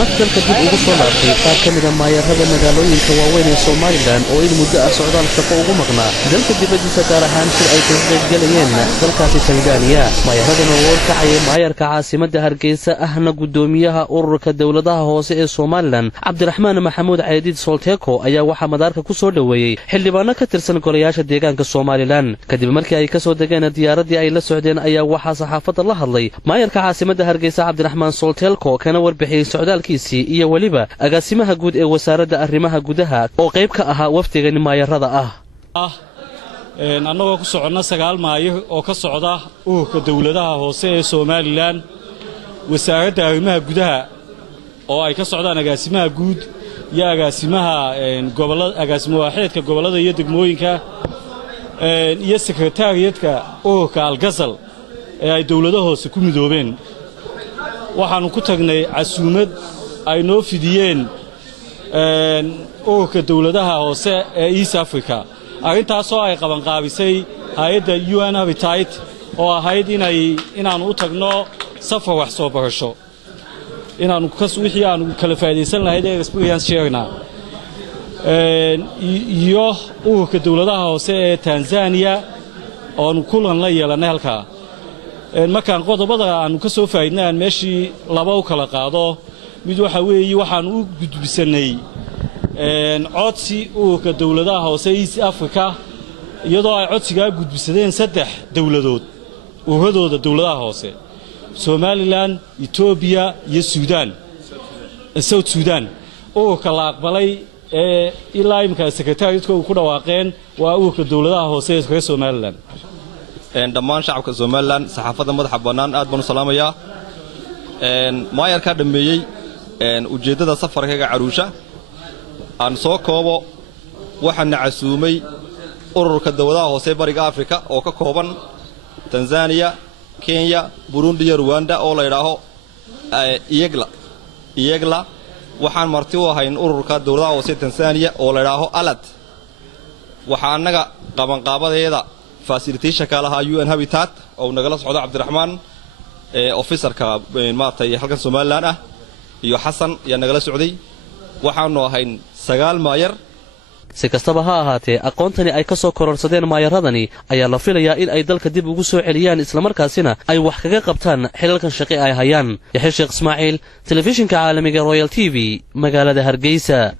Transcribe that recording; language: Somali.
maanta dalka dib ugu soo laabtay qaar ka mid ah maayarada magaalooyinka waaweyn ee Soomaaliland oo in muddo ah socdaal shaqo ugu maqnaa dalka dibadiisa gaar ahaan si ay ka qaybgalayeen dalkaasi Tanzania. Maayaradan oo warkacay maayarka caasimadda Hargeysa ahna gudoomiyaha ururka dawladaha hoose ee Soomaaliland Cabdiraxmaan Maxamuud Caydiid Solteko ayaa waxa madaarka ku soo dhaweeyay xildhibaano ka tirsan golayaasha deegaanka Soomaaliland. Kadib markii ay ka soo degeen diyaaradii ay la socdeen ayaa waxa saxaafadda la hadlay maayarka caasimadda Hargeysa Cabdiraxmaan Solteko kana warbixiyay socdaalkiisii iyo waliba agaasimaha guud ee wasaaradda arrimaha gudaha oo qayb ka ahaa wafdigan maayarada annagoo ku soconna 9 maayir oo ka socda ururka dawladaha hoose ee Soomaaliland wasaaradda arrimaha gudaha oo ay ka socdaan agaasimaha guud iyo agaasimaha gobolada agaasimo waaxeedka gobolada iyo degmooyinka iyo sekretariyatka ururka Al-Ghazal ee ay dawladaha hoose ku midoobeen. waxaanu ku tagnay casuumad ay noo fidiyeen ururka dawladaha hoose ee East Africa. arrintaasoo ay qaban qaabisay hay'adda UN Habitat oo ahayd inaanu u tagno safar wax soo barasho inaanu wixii aanu kala faa'iideysan lahayd ee experience sharena iyo ururka dawladaha hoose ee Tanzania oo kulan la yeelanay halkaa. markaan qodobada aanu ka soo faa'iidnaan meeshii laba u kala qaado mid waxa weeye waxaan u gudbisanay codsi ururka dawladaha hoose East Africa iyadoo ay codsiga gudbisadeen 3 dawladood ururadooda dawladaha hoose Somaliland, Ethiopia iyo South Sudan ururka la aqbalay ilaa imka secretariatka ku dhawaaqeen waa ururka dawladaha hoose ee Somaliland. dhammaan shacabka Somaliland saxaafadda madaxa bannaan aad baan u salaamayaa. maayarka dhameeyay ujeedada safarkayga Caruusha aan soo koobo waxaan casuumay ururka dawladaha hoose bariga Afrika oo ka kooban Tanzania, Kenya, Burundi iyo Rwanda oo la yiraahdo iyagla waxaan marti u ahayn ururka dawladaha hoose Tanzania oo la yiraahdo ALAT. waxaan anaga qaban qaabadeeda facilitation ka lahaa UN Habitat oo nagala socdo Cabdiraxmaan officerka maartay halkan Somaliland ah iyo Xasan ya nagala socday. waxaanu ahayn 9 maayar. si kastaba ha ahaatee aqoontani ay ka soo kororsadeen maayaradani ayaa la filayaa in ay dalka dib ugu soo celiyaan isla markaasina ay wax kaga qabtaan xilalkan shaqo ay hayaan. Yaxya Sheekh Ismaaciil, telefishinka caalamiga Royal TV, magaalada Hargeysa.